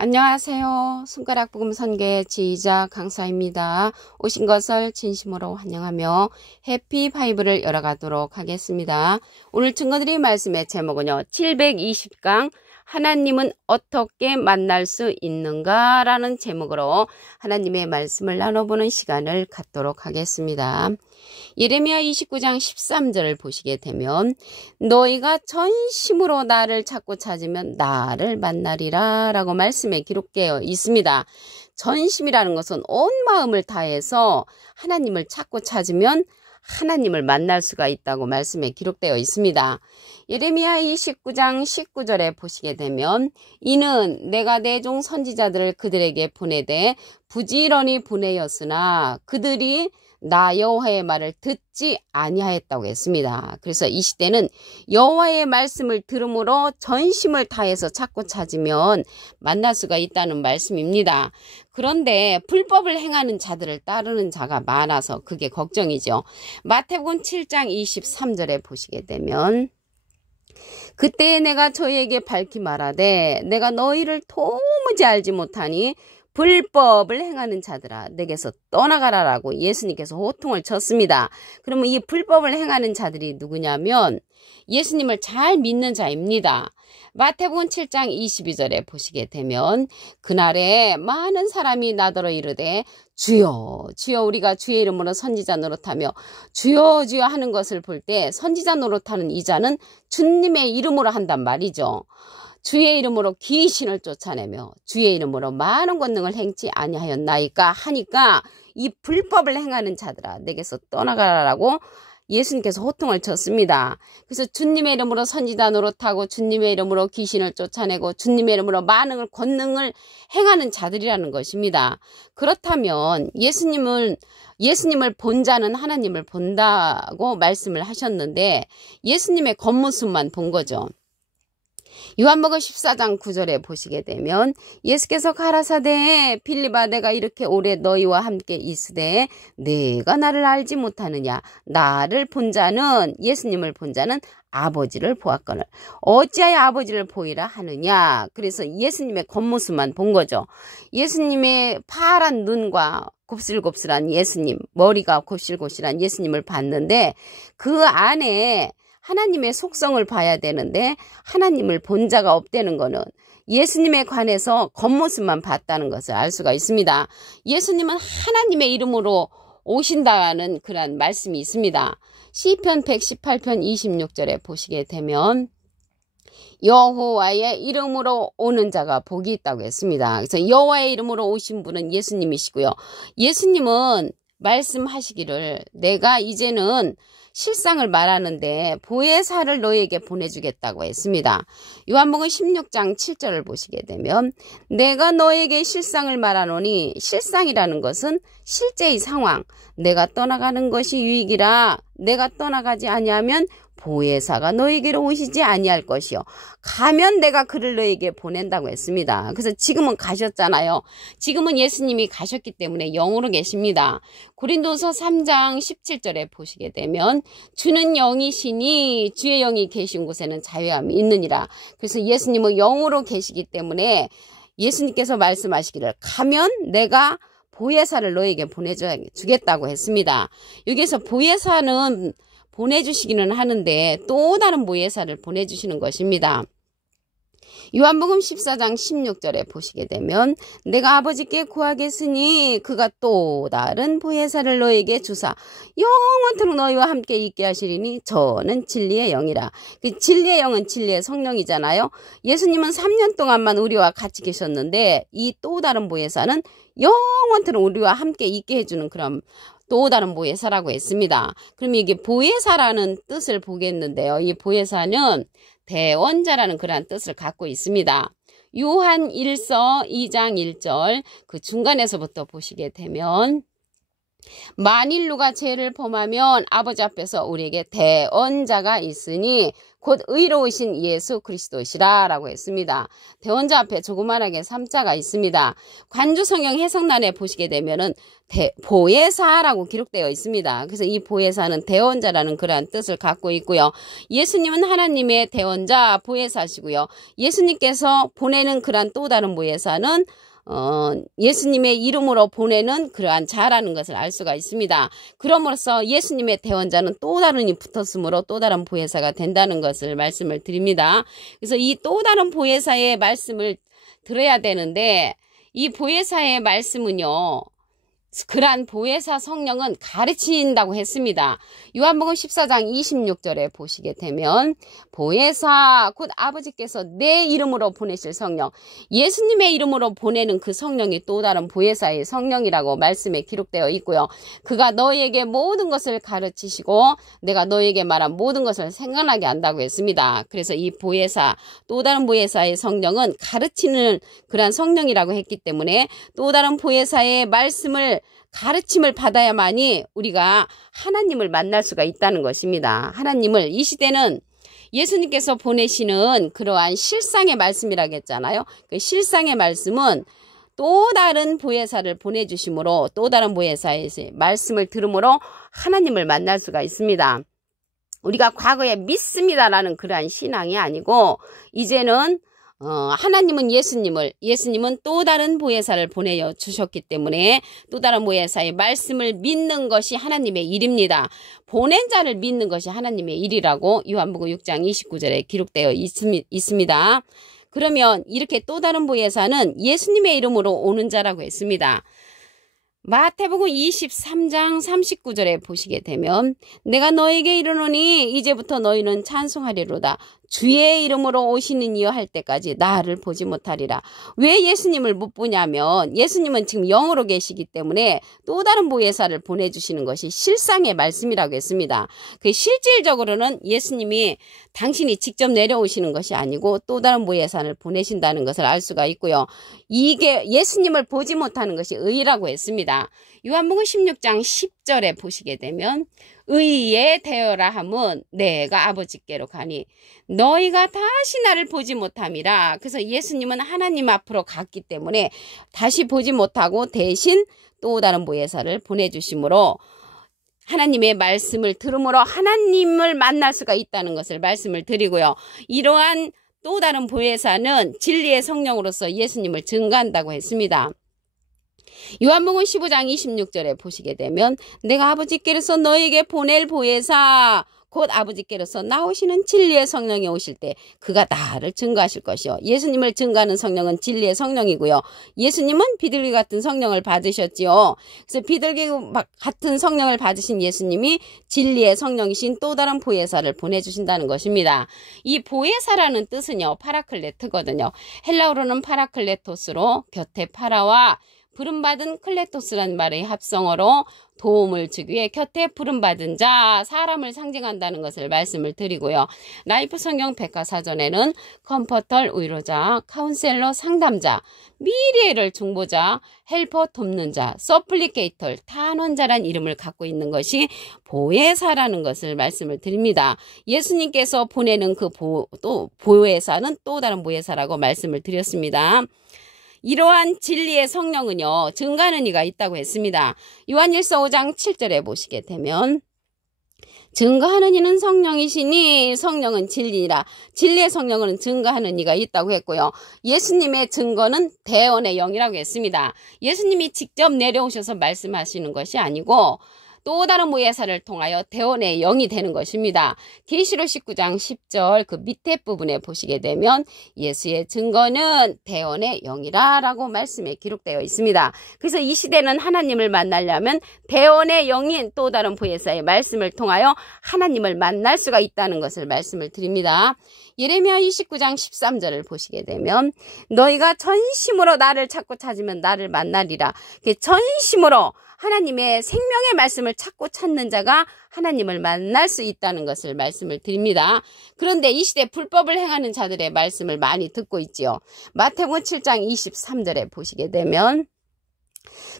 안녕하세요. 손가락 복음 선교의 지휘자 강사입니다. 오신 것을 진심으로 환영하며 해피 바이블을 열어가도록 하겠습니다. 오늘 증거드릴 말씀의 제목은요. 720강 하나님은 어떻게 만날 수 있는가? 라는 제목으로 하나님의 말씀을 나눠보는 시간을 갖도록 하겠습니다. 예레미야 29장 13절을 보시게 되면 너희가 전심으로 나를 찾고 찾으면 나를 만나리라 라고 말씀에 기록되어 있습니다. 전심이라는 것은 온 마음을 다해서 하나님을 찾고 찾으면 하나님을 만날 수가 있다고 말씀에 기록되어 있습니다. 예레미야 29장 19절에 보시게 되면 이는 내가 내 종 선지자들을 그들에게 보내되 부지런히 보내었으나 그들이 나 여호와의 말을 듣지 아니하였다고 했습니다. 그래서 이 시대는 여호와의 말씀을 들음으로 전심을 다해서 찾고 찾으면 만날 수가 있다는 말씀입니다. 그런데 불법을 행하는 자들을 따르는 자가 많아서 그게 걱정이죠. 마태복음 7장 23절에 보시게 되면 그때에 내가 저희에게 밝히 말하되 내가 너희를 도무지 알지 못하니 불법을 행하는 자들아 내게서 떠나가라라고 예수님께서 호통을 쳤습니다. 그러면 이 불법을 행하는 자들이 누구냐면 예수님을 잘 믿는 자입니다. 마태복음 7장 22절에 보시게 되면 그날에 많은 사람이 나더러 이르되 주여 주여 우리가 주의 이름으로 선지자 노릇하며 주여 주여 하는 것을 볼 때 선지자 노릇하는 이 자는 주님의 이름으로 한단 말이죠. 주의 이름으로 귀신을 쫓아내며 주의 이름으로 많은 권능을 행치 아니하였나이까 하니까 이 불법을 행하는 자들아 내게서 떠나가라라고 예수님께서 호통을 쳤습니다. 그래서 주님의 이름으로 선지자 노릇하고 주님의 이름으로 귀신을 쫓아내고 주님의 이름으로 많은 권능을 행하는 자들이라는 것입니다. 그렇다면 예수님을 본 자는 하나님을 본다고 말씀을 하셨는데 예수님의 겉모습만 본 거죠. 요한복음 14장 9절에 보시게 되면 예수께서 가라사대 빌립아 내가 이렇게 오래 너희와 함께 있으되 내가 나를 알지 못하느냐 나를 본 자는 예수님을 본 자는 아버지를 보았거늘 어찌하여 아버지를 보이라 하느냐. 그래서 예수님의 겉모습만 본 거죠. 예수님의 파란 눈과 곱슬곱슬한 예수님 머리가 곱실곱실한 예수님을 봤는데 그 안에 하나님의 속성을 봐야 되는데 하나님을 본 자가 없다는 거는 예수님에 관해서 겉모습만 봤다는 것을 알 수가 있습니다. 예수님은 하나님의 이름으로 오신다는 그런 말씀이 있습니다. 시편 118편 26절에 보시게 되면 여호와의 이름으로 오는 자가 복이 있다고 했습니다. 그래서 여호와의 이름으로 오신 분은 예수님이시고요. 예수님은 말씀하시기를 내가 이제는 실상을 말하는데 보혜사를 너희에게 보내주겠다고 했습니다. 요한복음 16장 7절을 보시게 되면 내가 너에게 실상을 말하노니 실상이라는 것은 실제의 상황 내가 떠나가는 것이 유익이라 내가 떠나가지 아니하면 보혜사가 너에게로 오시지 아니할 것이요 가면 내가 그를 너에게 보낸다고 했습니다. 그래서 지금은 가셨잖아요. 지금은 예수님이 가셨기 때문에 영으로 계십니다. 고린도서 3장 17절에 보시게 되면 주는 영이시니 주의 영이 계신 곳에는 자유함이 있느니라. 그래서 예수님은 영으로 계시기 때문에 예수님께서 말씀하시기를 가면 내가 보혜사를 너에게 보내주겠다고 했습니다. 여기서 보혜사는 보내주시기는 하는데 또 다른 보혜사를 보내주시는 것입니다. 요한복음 14장 16절에 보시게 되면 내가 아버지께 구하겠으니 그가 또 다른 보혜사를 너에게 주사 영원토록 너희와 함께 있게 하시리니 저는 진리의 영이라. 그 진리의 영은 진리의 성령이잖아요. 예수님은 3년 동안만 우리와 같이 계셨는데 이 또 다른 보혜사는 영원토록 우리와 함께 있게 해주는 그런 또 다른 보혜사라고 했습니다. 그럼 이게 보혜사라는 뜻을 보겠는데요. 이 보혜사는 대원자라는 그러한 뜻을 갖고 있습니다. 요한 1서 2장 1절 그 중간에서부터 보시게 되면 만일 누가 죄를 범하면 아버지 앞에서 우리에게 대언자가 있으니 곧 의로우신 예수 그리스도시라 라고 했습니다. 대원자 앞에 조그만하게 3자가 있습니다. 관주성경 해석란에 보시게 되면은 보혜사라고 기록되어 있습니다. 그래서 이 보혜사는 대원자라는 그러한 뜻을 갖고 있고요. 예수님은 하나님의 대원자 보혜사시고요. 예수님께서 보내는 그러한 또 다른 보혜사는 예수님의 이름으로 보내는 그러한 자라는 것을 알 수가 있습니다. 그럼으로써 예수님의 대원자는 또 다른 이 붙었으므로 또 다른 보혜사가 된다는 것을 말씀을 드립니다. 그래서 이 또 다른 보혜사의 말씀을 들어야 되는데 이 보혜사의 말씀은요. 그러한 보혜사 성령은 가르친다고 했습니다. 요한복음 14장 26절에 보시게 되면 보혜사 곧 아버지께서 내 이름으로 보내실 성령, 예수님의 이름으로 보내는 그 성령이 또 다른 보혜사의 성령이라고 말씀에 기록되어 있고요. 그가 너희에게 모든 것을 가르치시고 내가 너희에게 말한 모든 것을 생각나게 한다고 했습니다. 그래서 이 보혜사, 또 다른 보혜사의 성령은 가르치는 그러한 성령이라고 했기 때문에 또 다른 보혜사의 말씀을 가르침을 받아야만이 우리가 하나님을 만날 수가 있다는 것입니다. 하나님을 이 시대는 예수님께서 보내시는 그러한 실상의 말씀이라고 했잖아요. 그 실상의 말씀은 또 다른 보혜사를 보내주심으로 또 다른 보혜사의 말씀을 들음으로 하나님을 만날 수가 있습니다. 우리가 과거에 믿습니다라는 그러한 신앙이 아니고 이제는 하나님은 예수님은 또 다른 보혜사를 보내어 주셨기 때문에 또 다른 보혜사의 말씀을 믿는 것이 하나님의 일입니다. 보낸 자를 믿는 것이 하나님의 일이라고 요한복음 6장 29절에 기록되어 있습니다. 그러면 이렇게 또 다른 보혜사는 예수님의 이름으로 오는 자라고 했습니다. 마태복음 23장 39절에 보시게 되면 내가 너에게 이르노니 이제부터 너희는 찬송하리로다. 주의 이름으로 오시는 이여 할 때까지 나를 보지 못하리라. 왜 예수님을 못 보냐면 예수님은 지금 영으로 계시기 때문에 또 다른 보혜사를 보내주시는 것이 실상의 말씀이라고 했습니다. 그 실질적으로는 예수님이 당신이 직접 내려오시는 것이 아니고 또 다른 보혜사를 보내신다는 것을 알 수가 있고요. 이게 예수님을 보지 못하는 것이 의라고 했습니다. 요한복음 16장 10절에 보시게 되면 의에 되어라 함은 내가 아버지께로 가니 너희가 다시 나를 보지 못함이라. 그래서 예수님은 하나님 앞으로 갔기 때문에 다시 보지 못하고 대신 또 다른 보혜사를 보내주심으로 하나님의 말씀을 들음으로 하나님을 만날 수가 있다는 것을 말씀을 드리고요. 이러한 또 다른 보혜사는 진리의 성령으로서 예수님을 증거한다고 했습니다. 요한복음 15장 26절에 보시게 되면 내가 아버지께로서 너에게 보낼 보혜사 곧 아버지께로서 나오시는 진리의 성령이 오실 때 그가 나를 증거하실 것이요. 예수님을 증거하는 성령은 진리의 성령이고요. 예수님은 비둘기 같은 성령을 받으셨지요. 그래서 비둘기 같은 성령을 받으신 예수님이 진리의 성령이신 또 다른 보혜사를 보내주신다는 것입니다. 이 보혜사라는 뜻은요. 파라클레트거든요. 헬라어로는 파라클레토스로 곁에 파라와 부름받은 클레토스란 말의 합성어로 도움을 주기 위해 곁에 부름받은 자, 사람을 상징한다는 것을 말씀을 드리고요. 라이프 성경 백과사전에는 컴포터, 위로자, 카운셀러, 상담자, 미래를 중보자, 헬퍼, 돕는 자, 서플리케이터, 탄원자란 이름을 갖고 있는 것이 보혜사라는 것을 말씀을 드립니다. 예수님께서 보내는 그 보혜사는 또 다른 보혜사라고 말씀을 드렸습니다. 이러한 진리의 성령은요. 증거하는 이가 있다고 했습니다. 요한일서 5장 7절에 보시게 되면 증거하는 이는 성령이시니 성령은 진리니라. 진리의 성령은 증거하는 이가 있다고 했고요. 예수님의 증거는 대언의 영이라고 했습니다. 예수님이 직접 내려오셔서 말씀하시는 것이 아니고 또 다른 보혜사를 통하여 대언의 영이 되는 것입니다. 계시록 19장 10절 그 밑에 부분에 보시게 되면 예수의 증거는 대언의 영이라 라고 말씀에 기록되어 있습니다. 그래서 이 시대는 하나님을 만나려면 대언의 영인 또 다른 보혜사의 말씀을 통하여 하나님을 만날 수가 있다는 것을 말씀을 드립니다. 예레미야 29장 13절을 보시게 되면 너희가 전심으로 나를 찾고 찾으면 나를 만나리라. 전심으로 하나님의 생명의 말씀을 찾고 찾는 자가 하나님을 만날 수 있다는 것을 말씀을 드립니다. 그런데 이 시대 불법을 행하는 자들의 말씀을 많이 듣고 있지요. 마태복음 7장 23절에 보시게 되면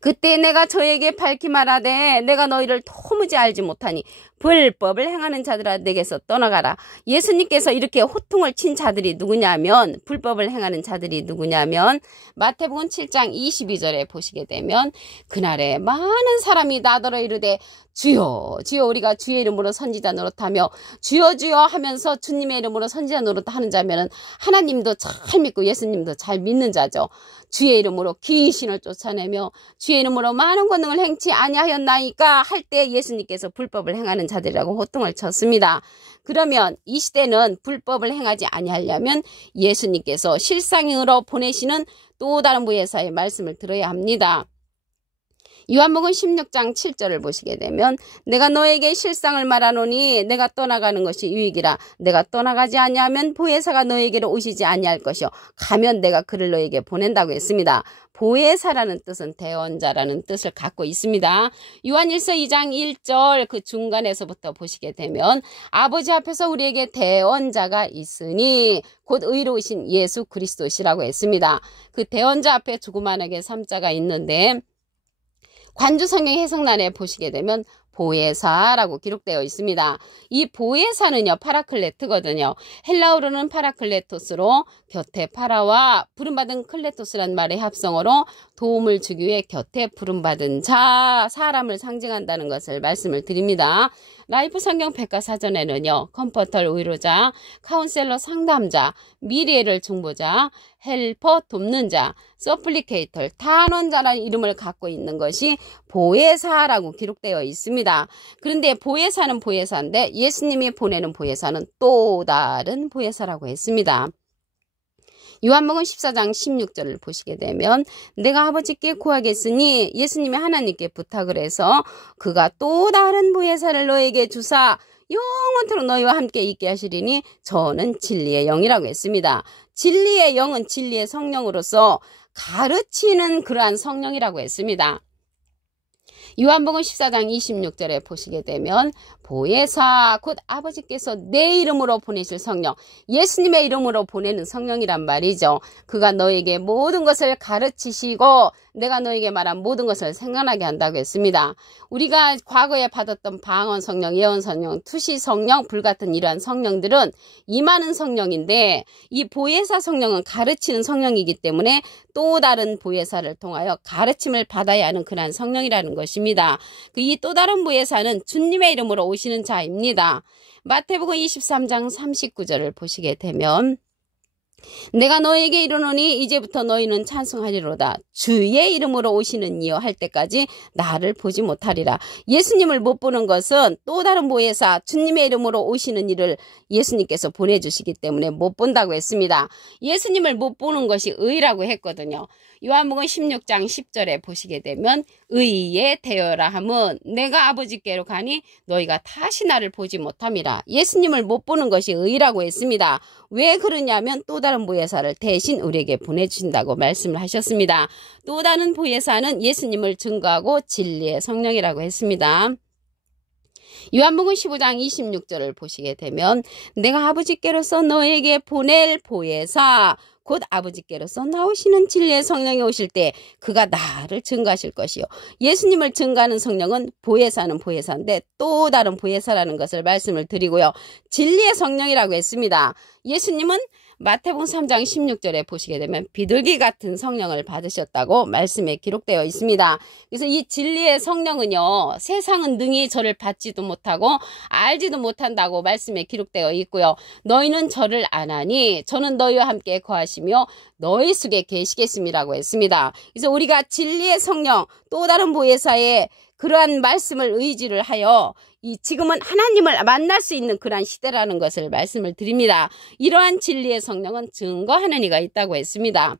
그때 내가 저에게 밝히 말하되 내가 너희를 도무지 알지 못하니 불법을 행하는 자들아 내게서 떠나가라. 예수님께서 이렇게 호통을 친 자들이 누구냐면, 불법을 행하는 자들이 누구냐면, 마태복음 7장 22절에 보시게 되면, 그날에 많은 사람이 나더러 이르되 주여 주여 우리가 주의 이름으로 선지자 노릇하며 주여 주여 하면서 주님의 이름으로 선지자 노릇하는 자면은 하나님도 잘 믿고 예수님도 잘 믿는 자죠. 주의 이름으로 귀신을 쫓아내며 주의 이름으로 많은 권능을 행치 아니하였나이까 할 때 예수님께서 불법을 행하는 자들이라고 호통을 쳤습니다. 그러면 이 시대는 불법을 행하지 아니하려면 예수님께서 실상으로 보내시는 또 다른 부예사의 말씀을 들어야 합니다. 요한복음 16장 7절을 보시게 되면 내가 너에게 실상을 말하노니 내가 떠나가는 것이 유익이라. 내가 떠나가지 아니하면 보혜사가 너에게로 오시지 아니할 것이요 가면 내가 그를 너에게 보낸다고 했습니다. 보혜사라는 뜻은 대언자라는 뜻을 갖고 있습니다. 요한일서 2장 1절 그 중간에서부터 보시게 되면 아버지 앞에서 우리에게 대언자가 있으니 곧 의로우신 예수 그리스도시라고 했습니다. 그 대언자 앞에 조그만하게 3자가 있는데 관주 성경 해석란에 보시게 되면 보혜사라고 기록되어 있습니다. 이 보혜사는요 파라클레트거든요. 헬라어로는 파라클레토스로 곁에 파라와 부름받은 클레토스란 말의 합성어로 도움을 주기 위해 곁에 부름받은 자, 사람을 상징한다는 것을 말씀을 드립니다. 라이프 성경 백과사전에는요 컴포터 위로자, 카운셀러 상담자, 미래를 중보자, 헬퍼 돕는 자, 서플리케이터 탄원자라는 이름을 갖고 있는 것이 보혜사라고 기록되어 있습니다. 그런데 보혜사는 보혜사인데 예수님이 보내는 보혜사는 또 다른 보혜사라고 했습니다. 요한복음 14장 16절을 보시게 되면 내가 아버지께 구하겠으니 예수님이 하나님께 부탁을 해서 그가 또 다른 보혜사를 너에게 주사 영원토록 너희와 함께 있게 하시리니 저는 진리의 영이라고 했습니다. 진리의 영은 진리의 성령으로서 가르치는 그러한 성령이라고 했습니다. 요한복음 14장 26절에 보시게 되면 보혜사 곧 아버지께서 내 이름으로 보내실 성령, 예수님의 이름으로 보내는 성령이란 말이죠. 그가 너에게 모든 것을 가르치시고 내가 너에게 말한 모든 것을 생각나게 한다고 했습니다. 우리가 과거에 받았던 방언 성령, 예언 성령, 투시 성령, 불같은 이러한 성령들은 임하는 성령인데 이 보혜사 성령은 가르치는 성령이기 때문에 또 다른 보혜사를 통하여 가르침을 받아야 하는 그러한 성령이라는 것입니다. 이 또 다른 보혜사는 주님의 이름으로 오시는 자입니다. 마태복음 23장 39절을 보시게 되면 내가 너에게 이르노니 이제부터 너희는 찬송하리로다. 주의 이름으로 오시는 이여 할 때까지 나를 보지 못하리라. 예수님을 못 보는 것은 또 다른 보혜사 주님의 이름으로 오시는 이를 예수님께서 보내주시기 때문에 못 본다고 했습니다. 예수님을 못 보는 것이 의라고 했거든요. 요한복음 16장 10절에 보시게 되면 의에 대여라 함은 내가 아버지께로 가니 너희가 다시 나를 보지 못함이라. 예수님을 못 보는 것이 의라고 했습니다. 왜 그러냐면 또 다른 보혜사를 대신 우리에게 보내주신다고 말씀을 하셨습니다. 또 다른 보혜사는 예수님을 증거하고 진리의 성령이라고 했습니다. 요한복음 15장 26절을 보시게 되면 내가 아버지께로서 너에게 보낼 보혜사 곧 아버지께로서 나오시는 진리의 성령이 오실 때 그가 나를 증거하실 것이요. 예수님을 증거하는 성령은 보혜사는 보혜사인데 또 다른 보혜사라는 것을 말씀을 드리고요. 진리의 성령이라고 했습니다. 예수님은 마태복음 3장 16절에 보시게 되면 비둘기 같은 성령을 받으셨다고 말씀에 기록되어 있습니다. 그래서 이 진리의 성령은요. 세상은 능히 저를 받지도 못하고 알지도 못한다고 말씀에 기록되어 있고요. 너희는 저를 아나니 저는 너희와 함께 거하시며 너희 속에 계시겠음이라고 했습니다. 그래서 우리가 진리의 성령 또 다른 보혜사의 그러한 말씀을 의지를 하여 지금은 하나님을 만날 수 있는 그러한 시대라는 것을 말씀을 드립니다. 이러한 진리의 성령은 증거하는 이가 있다고 했습니다.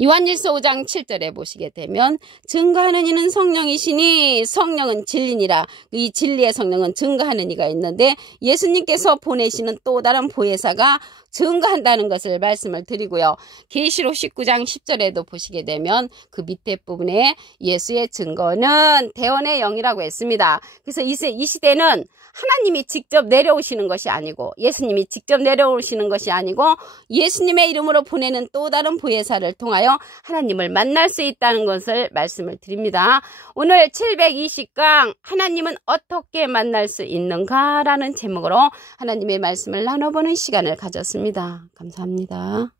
요한일서 5장 7절에 보시게 되면 증거하는 이는 성령이시니 성령은 진리니라. 이 진리의 성령은 증거하는 이가 있는데 예수님께서 보내시는 또 다른 보혜사가 증거한다는 것을 말씀을 드리고요. 계시록 19장 10절에도 보시게 되면 그 밑에 부분에 예수의 증거는 대언의 영이라고 했습니다. 그래서 이 시대는 하나님이 직접 내려오시는 것이 아니고 예수님이 직접 내려오시는 것이 아니고 예수님의 이름으로 보내는 또 다른 보혜사를 통하여 하나님을 만날 수 있다는 것을 말씀을 드립니다. 오늘 720강 하나님은 어떻게 만날 수 있는가 라는 제목으로 하나님의 말씀을 나눠보는 시간을 가졌습니다. 감사합니다.